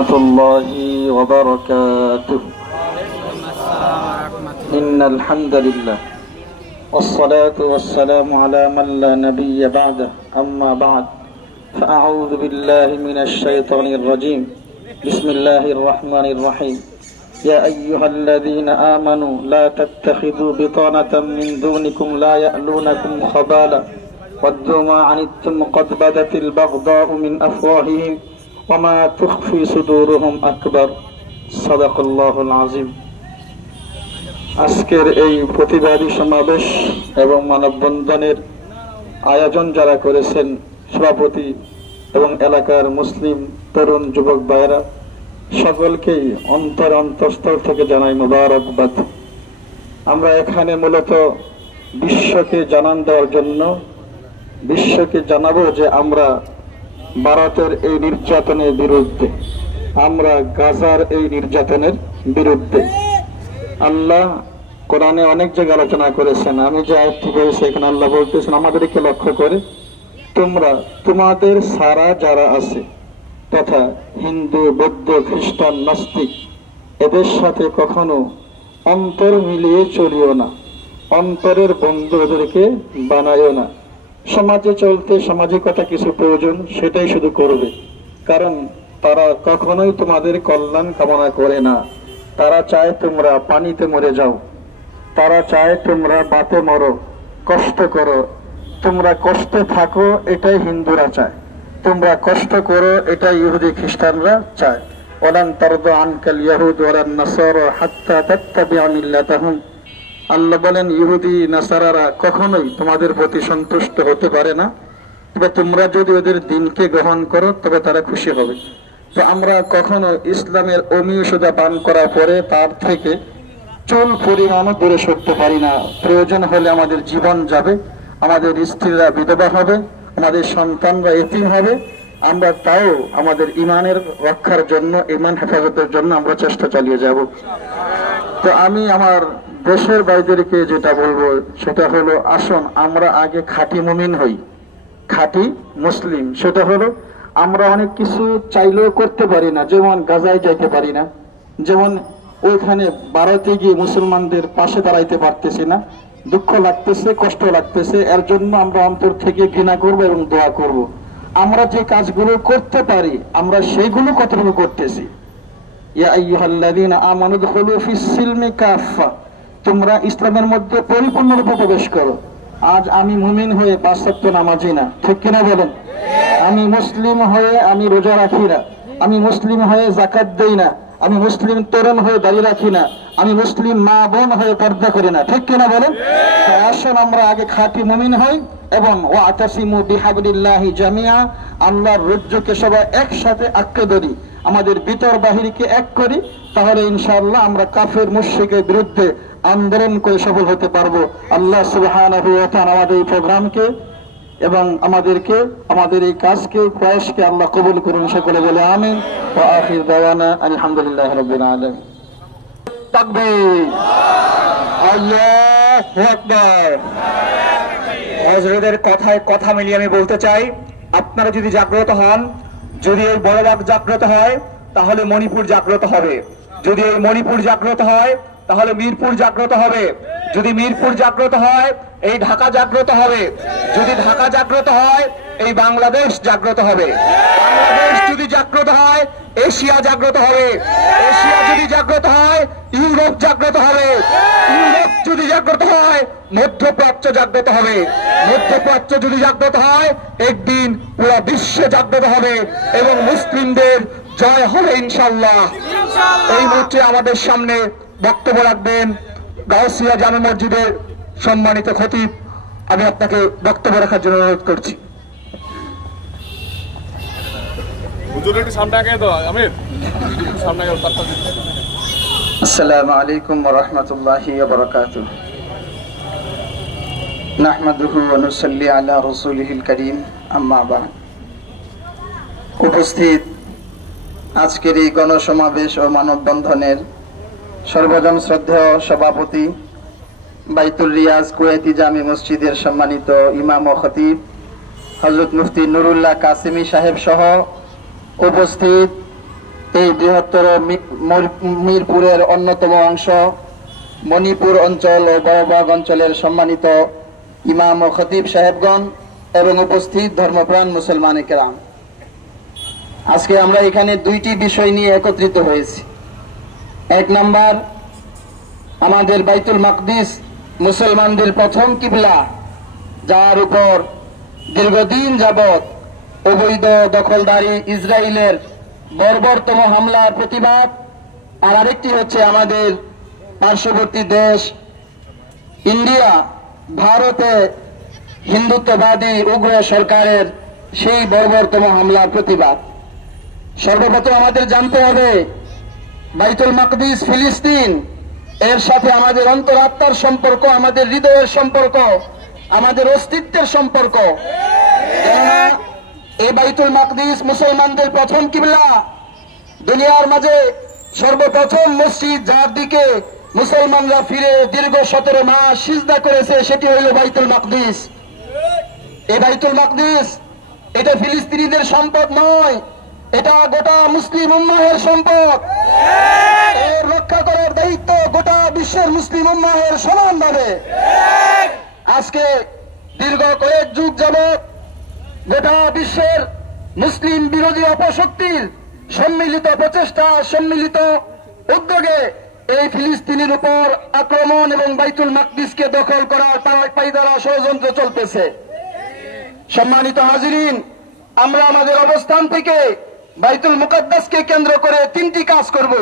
ورحمة الله وبركاته. إن الحمد لله والصلاة والسلام على من لا نبي بعده أما بعد فأعوذ بالله من الشيطان الرجيم. بسم الله الرحمن الرحيم. يا أيها الذين آمنوا لا تتخذوا بطانة من دونكم لا يألونكم خبالا ودوا ما عنتم قد بدت البغضاء من أفواههم وما تخفي صدورهم أكبر. صدق الله العظيم. আজকের এই প্রতিবাদী সমাবেশ এবং মানববন্ধনের আয়োজন যারা করেছেন সভাপতি এবং এলাকার মুসলিম তরুণ যুবক ভাইয়েরা সকলকেই অন্তরস্থল থেকে জানাই মোবারকবাদ। আমরা এখানে মূলত বিশ্বকে জানান দেওয়ার জন্য বিশ্বকে জানাবো যে আমরা ভারতের এই নির্যাতনের বিরুদ্ধে, আমরা গাজার এই নির্যাতনের বিরুদ্ধে। আল্লাহ কোরআনে অনেক জায়গায় আলোচনা করেছেন। আমি যে আয়াতটি পড়েছি এখানে আল্লাহ বলতেছেন আমাদেরকে লক্ষ্য করে, তোমরা তোমাদের সারা যারা আছে তথা হিন্দু, বৌদ্ধ, খ্রিস্টান, নাস্তিক এদের সাথে কখনো অন্তর মিলিয়ে চলিও না, অন্তরের বন্ধু এদেরকে বানাইও না। সমাজে চলতে সামাজিকতা কিছু প্রয়োজন সেটাই শুধু করবে, কারণ তারা কখনোই তোমাদের কল্যাণ কামনা করে না। তারা চায় তোমরা পানিতে মরে যাও, তারা চায় তোমরা বাতে মরো, কষ্ট করো, তোমরা কষ্ট থাকো এটাই হিন্দুরা চায়, তোমরা কষ্ট করো এটাই ইহুদি খ্রিস্টানরা চায়। ওয়ালান তারদা আনকাল ইয়াহুদ ওয়ালান নাসারা হাত্তা তাত্তাবিআ মিল্লাতাহুম। আল্লাহ বলেন ইহুদি নাসারারা কখনোই তোমাদের প্রতি সন্তুষ্ট হতে পারে না, তবে তোমরা যদি ওদের দিনকে গ্রহণ করো তবে তারা খুশি হবে। তো আমরা কখনো ইসলামের অমিয়সুদা পান করার পরে তার থেকে চুল পরিমাণও দূরে সরতে পারি না। প্রয়োজন হলে আমাদের জীবন যাবে, আমাদের স্ত্রীরা বিধবা হবে, আমাদের সন্তানরা এতিম হবে, আমরা তাও আমাদের ইমানের রক্ষার জন্য, ইমান হেফাজতের জন্য আমরা চেষ্টা চালিয়ে যাব। তো আমি আমার দেশের ভাইদেরকে যেটা বলবো সেটা হলো, আসুন আমরা আগে খাঁটি মুমিন হই, খাঁটি মুসলিম। সেটা হলো আমরা অনেক কিছু চাইলেও করতে পারি না, যেমন গাজায় যাইতে পারি না, যেমন ওইখানে ভারতে গিয়ে মুসলমানদের পাশে দাঁড়াইতে পারতেছি না, দুঃখ লাগতেছে, কষ্ট লাগতেছে, এর জন্য আমরা অন্তর থেকে ঘৃণা করব এবং দোয়া করব। আমরা যে কাজগুলো করতে পারি আমরা সেইগুলো কতটুকু করতেছি। ইয়া আইয়ুহাল্লাযীনা আমানু দুখুলু ফিস সিলমি কাফা, তোমরা ইসলামের মধ্যে পরিপূর্ণরূপে প্রবেশ করো। আজ আমি মুমিন হয়ে 5 ওয়াক্ত নামাজি না, ঠিক কিনা বলেন? আমি মুসলিম হয়ে আমি রোজা রাখি না, আমি মুসলিম হয়ে যাকাত দেই না, আমি মুসলিম তরুণ হয়ে দাঁড়িয়ে রাখি না, আমি মুসলিম মা বোন হয়ে পর্দা করি না, ঠিক কিনা বলেন? আসুন আমরা আগে খাঁটি মুমিন হই এবং ওয়াতাসিমু বিহাবলিল্লাহি জামিআ, আল্লাহর রজ্জুকে সবাই একসাথে আঁকড়ে ধরি, আমাদের ভিতর বাহিরকে এক করি, তাহলে ইনশাআল্লাহ আমরা কাফের মুশরিকের বিরুদ্ধে আন্দোলন করে সফল হতে পারবো। আল্লাহ সুবহানাহু ওয়া তাআলা আমাদের এই প্রোগ্রামকে এবং আমাদেরকে, আমাদের এই কাজকে, প্রয়াসকে আল্লাহ কবুল করুন, সকলে বলে আমিন। ওয়া আখির দাওয়ানা আলহামদুলিল্লাহি রাব্বিল আলামিন। তাকবীর, আল্লাহু আকবার। হযরতের কথায় কথা মিলিয়ে আমি বলতে চাই, আপনারা যদি জাগ্রত হন, যদি এই বড়বাগ জাগ্রত হয় তাহলে মণিপুর জাগ্রত হবে, যদি এই মণিপুর জাগ্রত হয় তাহলে মিরপুর জাগ্রত হবে, যদি মিরপুর জাগ্রত হয় এই ঢাকা জাগ্রত হবে, যদি ঢাকা জাগ্রত হয় এই বাংলাদেশ জাগ্রত হবে, বাংলাদেশ যদি জাগ্রত হয় এশিয়া জাগ্রত হবে, এশিয়া যদি জাগ্রত হয় ইউরোপ জাগ্রত হবে, ইউরোপ যদি জাগ্রত হয় মধ্যপ্রাচ্য জাগ্রত হবে, মধ্যপ্রাচ্য যদি জাগ্রত হয় একদিন পুরো বিশ্ব জাগ্রত হবে এবং মুসলিমদের জয় হবে ইনশাআল্লাহ। এই মুহূর্তে আমাদের সামনে বক্তব্য রাখবেন গাউসিয়া জামে মসজিদের সম্মানিত খতিব, আমি আপনাকে বক্তব্য রাখার জন্য অনুরোধ করছি। আসসালামু আলাইকুম ওয়া রাহমাতুল্লাহি ওয়া বারাকাতুহু। নাহমাদুহু ওয়া নুসাল্লি আলা রাসূলিহিল কারীম, আম্মা বা'দ। উপস্থিত আজকের এই গণসমাবেশ ও মানববন্ধনের সর্বজন শ্রদ্ধেয় সভাপতি, বাইতুল রিয়াজ কুয়েতি জামি মসজিদের সম্মানিত ইমাম ও খতিব হযরত মুফতি নুরুল্লাহ কাসিমি সাহেব সহ উপস্থিত এই বৃহত্তর মিরপুরের অন্যতম অংশ মণিপুর অঞ্চল ও বড়বাগ অঞ্চলের সম্মানিত ইমাম ও খতিব সাহেবগণ এবং উপস্থিত ধর্মপ্রাণ মুসলমান কেরাম, আজকে আমরা এখানে দুইটি বিষয় নিয়ে একত্রিত হয়েছি। এক নাম্বার, আমাদের বাইতুল মাকদিস মুসলমানদের প্রথম কিবলা, যার উপর দীর্ঘদিন যাবৎ অবৈধ দখলদারি ইসরায়েলের বর্বরতম হামলার প্রতিবাদ। আর আরেকটি হচ্ছে আমাদের পার্শ্ববর্তী দেশ ইন্ডিয়া, ভারতে হিন্দুত্ববাদী উগ্র সরকারের সেই বর্বরতম হামলার প্রতিবাদ। সর্বপ্রথম আমাদের জানতে হবে বাইতুল মাকদিস ফিলিস্তিন এর সাথে আমাদের অন্তরাত্মার সম্পর্ক, আমাদের হৃদয়ের সম্পর্ক, আমাদের অস্তিত্বের সম্পর্ক। এই বাইতুল মাকদিস মুসলমানদের প্রথম কিবলা, দুনিয়ার মাঝে সর্বপ্রথম মসজিদ যার দিকে মুসলমানরা ফিরে দীর্ঘ 17 মাস সিজদা করেছে সেটি হইল বাইতুল মাকদিস। এই বাইতুল মাকদিস এটা ফিলিস্তিনিদের সম্পদ নয়, এটা গোটা মুসলিম উম্মাহের সম্পদ। এর রক্ষা করার দায়িত্ব গোটা বিশ্বের মুসলিম উম্মাহের সমানভাবে। আজকে দীর্ঘ কয়েক যুগ যাবৎ গোটা বিশ্বের মুসলিম বিরোধী অপশক্তির সম্মিলিত প্রচেষ্টা, সম্মিলিত উদ্যোগে এই ফিলিস্তিনের উপর আক্রমণ এবং বাইতুল মাকদিসকে দখল করার পায়তারা ষড়যন্ত্র চলতেছে। সম্মানিত হাজিরিন, আমরা আমাদের অবস্থান থেকে বাইতুল মুকাদ্দাসকে কেন্দ্র করে 3টি কাজ করব।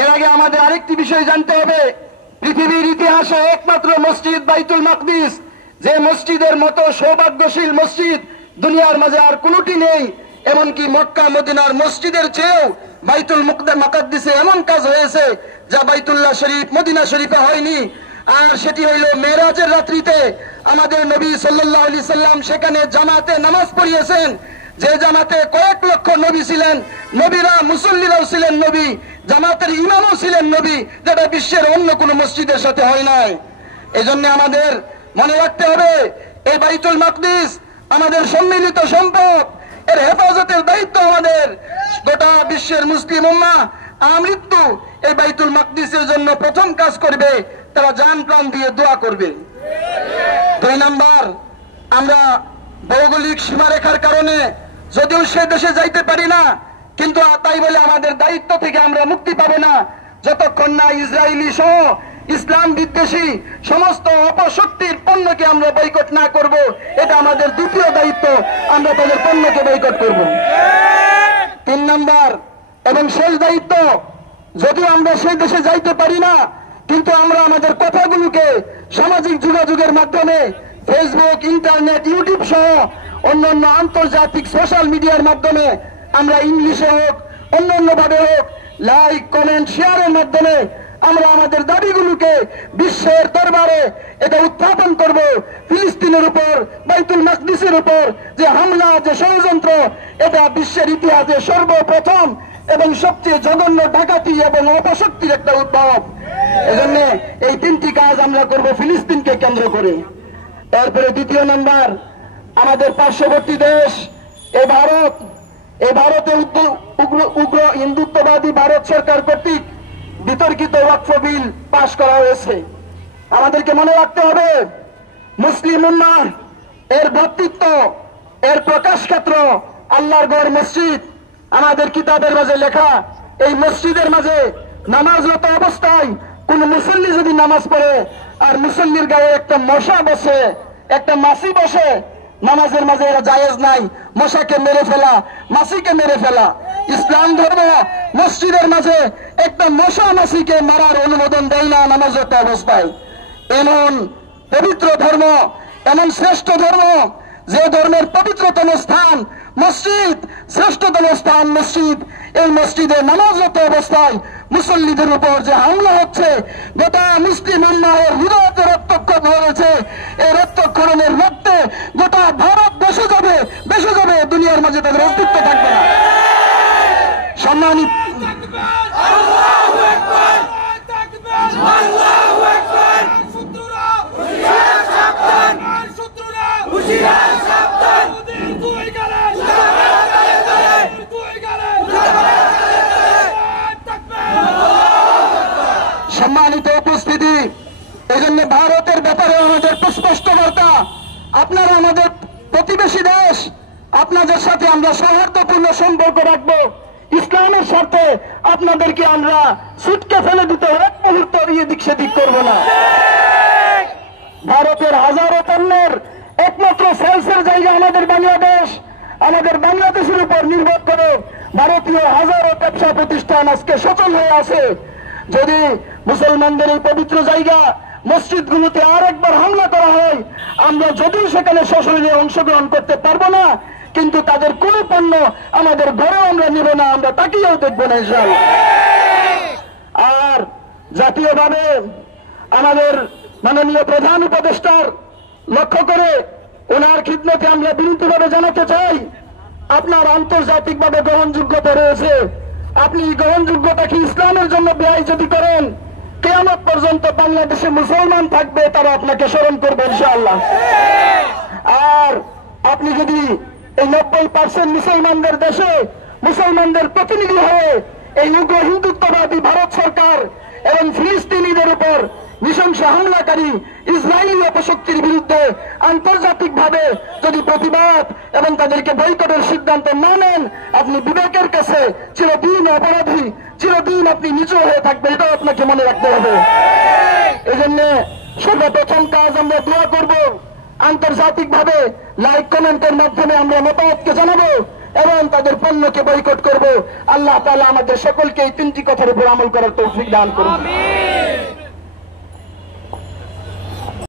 এর আগে আমাদের আরেকটি বিষয় জানতে হবে, পৃথিবীর ইতিহাসে একমাত্র মসজিদ বাইতুল মাকদিস, যে মসজিদের মতো সৌভাগ্যশীল মসজিদ দুনিয়ার মাঝে আর কোনটি নেই। এমনকি মক্কা মদিনার মসজিদের চেয়েও বাইতুল মুকাদ্দিসে এমন কাজ হয়েছে যা বাইতুল্লাহ শরীফ মদিনা শরীফে হয়নি। আর সেটি হইল মেরাজের রাত্রিতে আমাদের নবী সাল্লাল্লাহু আলাইহি সাল্লাম সেখানে জামাতে নামাজ পড়িয়েছেন, যে জামাতে কয়েক লক্ষ নবী ছিলেন, নবীরা মুসল্লিরাও ছিলেন নবী, জামাতের ইমামও ছিলেন নবী, যেটা বিশ্বের অন্য কোন মসজিদের সাথে হয় নাই। এজন্য আমাদের মনে রাখতে হবে এই বাইতুল মাকদিস আমাদের সম্মিলিত সম্পদ, এর হেফাজতের দায়িত্ব আমাদের। গোটা বিশ্বের মুসলিম উম্মাহ আমৃত্যু এই বাইতুল মাকদিসের জন্য প্রথম কাজ করবে, তারা জান প্রাণ দিয়ে দোয়া করবে। 2 নাম্বার, আমরা ভৌগোলিক সীমারেখার কারণে যদিও সে দেশে যাইতে পারি না, কিন্তু তাই বলে আমাদের দায়িত্ব থেকে আমরা মুক্তি পাবো না যতক্ষণ না ইসরায়েলি সহ ইসলাম বিদ্বেষী সমস্ত অপশক্তির পণ্যকে আমরা বয়কট না করব। এটা আমাদের দ্বিতীয় দায়িত্ব, আমরা তাদের পণ্যকে বয়কট করব। 3 নাম্বার এবং শেষ দায়িত্ব, যদিও আমরা সেই দেশে যাইতে পারি না, কিন্তু আমরা আমাদের কথাগুলোকে সামাজিক যোগাযোগের মাধ্যমে ফেসবুক, ইন্টারনেট, ইউটিউব সহ অন্যান্য আন্তর্জাতিক সোশ্যাল মিডিয়ার মাধ্যমে আমরা ইংলিশে হোক অন্যান্য ভাবে হোক লাইক, কমেন্ট, শেয়ারের মাধ্যমে আমরা আমাদের দাবিগুলোকে বিশ্বের দরবারে এটা উত্থাপন করব। ফিলিস্তিনের উপর, বাইতুল মাকদিসের উপর যে হামলা, যে ষড়যন্ত্র, এটা বিশ্বের ইতিহাসে সর্বপ্রথম এবং সবচেয়ে জঘন্য ডাকাতি এবং অপশক্তির একটা উদ্ভব। এজন্য এই 3টি কাজ আমরা করব ফিলিস্তিনকে কেন্দ্র করে। এরপরে 2 নাম্বার, আমাদের পার্শ্ববর্তী দেশ এই ভারত, এই ভারতে উগ্র হিন্দুত্ববাদী ভারত সরকার কর্তৃক বিতর্কিত ওয়াকফ বিল পাশ করা হয়েছে। আমাদেরকে মনে রাখতে হবে মুসলিম উম্মাহ এর ভ্রাতৃত্ব, এর প্রকাশ ক্ষেত্র আল্লাহর ঘর মসজিদ। আমাদের কিতাবের মাঝে লেখা, এই মসজিদের মাঝে নামাজরত অবস্থায় কোন মুসল্লি যদি নামাজ পড়ে আর মুসল্লির গায়ে একটা মশা বসে, একটা মাছি বসে, নামাজের মাঝে এরা জায়েজ নাই মশাকে মেরে ফেলা, মাছিকে মেরে ফেলা। ইসলাম ধর্ম মসজিদের মাঝে একটা মশা মাছিকে মারার অনুমোদন দেয় না নামাজরত অবস্থায়। এমন পবিত্র ধর্ম, এমন শ্রেষ্ঠ ধর্ম, যে ধর্মের পবিত্রতম স্থান মসজিদ, শ্রেষ্ঠতম স্থান মসজিদ, এই মসজিদে নামাজরত অবস্থায় মুসল্লিদের উপর যে হামলা হচ্ছে, গোটা মুসলিম উম্মাহের হৃদয়তে রক্তক্ষরণ হয়েছে। এই রক্তক্ষরণের রক্তে গোটা ভারত বেসে যাবে, বেসে যাবে, দুনিয়ার মাঝে তাদের অস্তিত্ব থাকবে না। সম্মানিত সম্মানিত উপস্থিতি, এই জন্য ভারতের ব্যাপারে আমাদের স্পষ্ট বার্তা, আপনারা আমাদের প্রতিবেশী দেশ, আপনাদের সাথে আমরা সৌহার্দ্যপূর্ণ সম্পর্ক রাখবো। ইসলামের স্বার্থে আপনাদেরকে আমরা ছুটকে ফেলে দিতে এক মুহূর্ত এদিক সেদিক করবো না। ভারতের হাজারো পণ্যের একমাত্র সেলসের জায়গা আমাদের বাংলাদেশ। আমাদের বাংলাদেশের উপর নির্ভর করে ভারতীয় হাজারো ব্যবসা প্রতিষ্ঠান আজকে সচল হয়ে আছে। যদি মুসলমানদের এই পবিত্র জায়গা মসজিদগুলোতে আর একবার হামলা করা হয়, আমরা যদিও সেখানে সশরীরে অংশগ্রহণ করতে পারবো না, কিন্তু তাদের কোন পণ্য আমাদের ঘরেও আমরা নিব না, আমরা তাকিয়েও দেখবো না ইনশাআল্লাহ। আর জাতীয়ভাবে আমাদের মাননীয় প্রধান উপদেষ্টার লক্ষ্য করে ওনার খিদমতে আমরা বিনীতভাবে জানাতে চাই, আপনার আন্তর্জাতিকভাবে গ্রহণযোগ্যতা রয়েছে, আপনি গ্রহণযোগ্যতা কি ইসলামের জন্য ব্যয় যদি করেন, কিয়ামত পর্যন্ত বাংলাদেশে মুসলমান থাকবে, তারা আপনাকে স্মরণ করবে ইনশাআল্লাহ। আর আপনি যদি এই 90% মুসলমানদের দেশে মুসলমানদের প্রতিনিধি হয়ে এই উগ্র হিন্দুত্ববাদী ভারত সরকার এবং ফিলিস্তিনিদের উপর নৃশংস হামলাকারী ইসরায়েলি অপশক্তির বিরুদ্ধে আন্তর্জাতিকভাবে যদি প্রতিবাদ এবং তাদেরকে বয়কটের সিদ্ধান্ত না নেন, আপনি বিবেকের কাছে চিরদিন অপরাধী, চিরদিন আপনি নিচু হয়ে থাকবেন, এটাও আপনাকে মনে রাখতে হবে। এই জন্য সর্বপ্রথম কাজ আমরা দোয়া করব, আন্তর্জাতিকভাবে লাইক কমেন্টের মাধ্যমে আমরা মতামতকে জানাবো এবং তাদের পণ্যকে বয়কট করব। আল্লাহ তাআলা আমাদের সকলকে এই তিনটি কথার উপর আমল করার তৌফিক দান করুন।